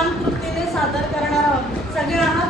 छान कृतीने सादर करणार आहोत. सगळे आहात?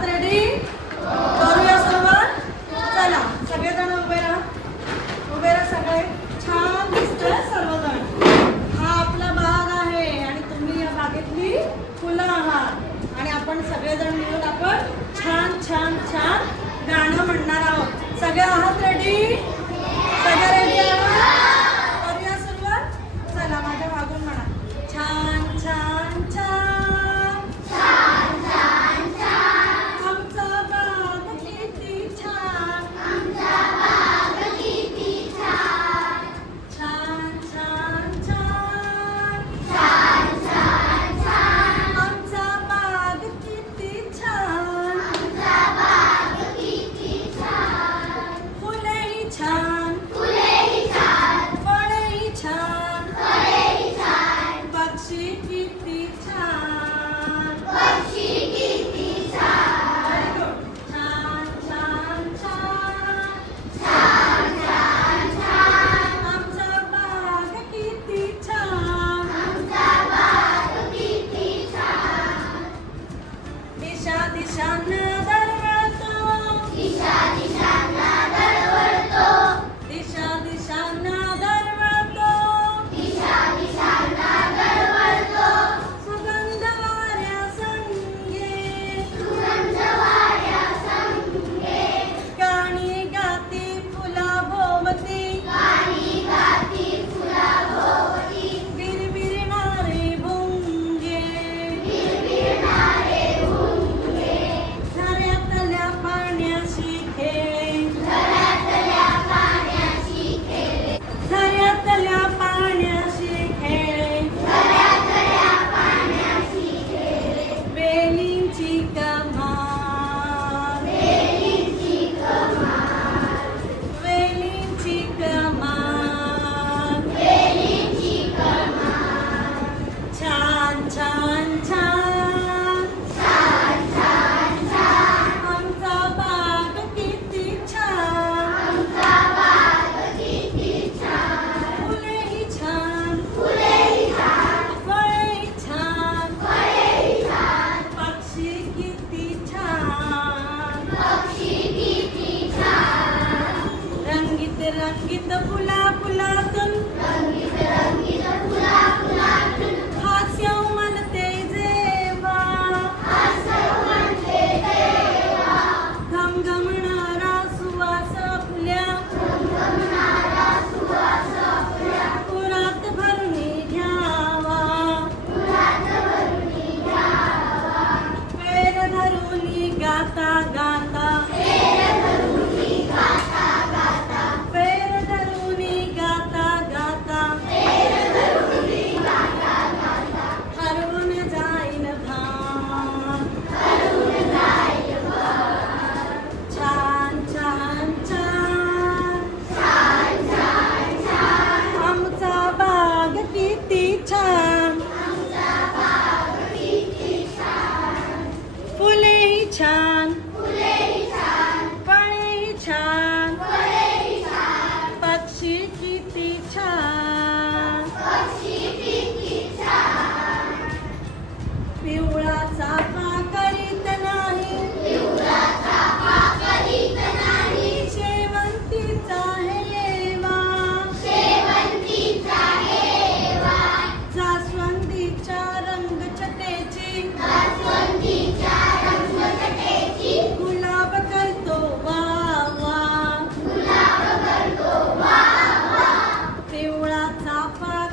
パパ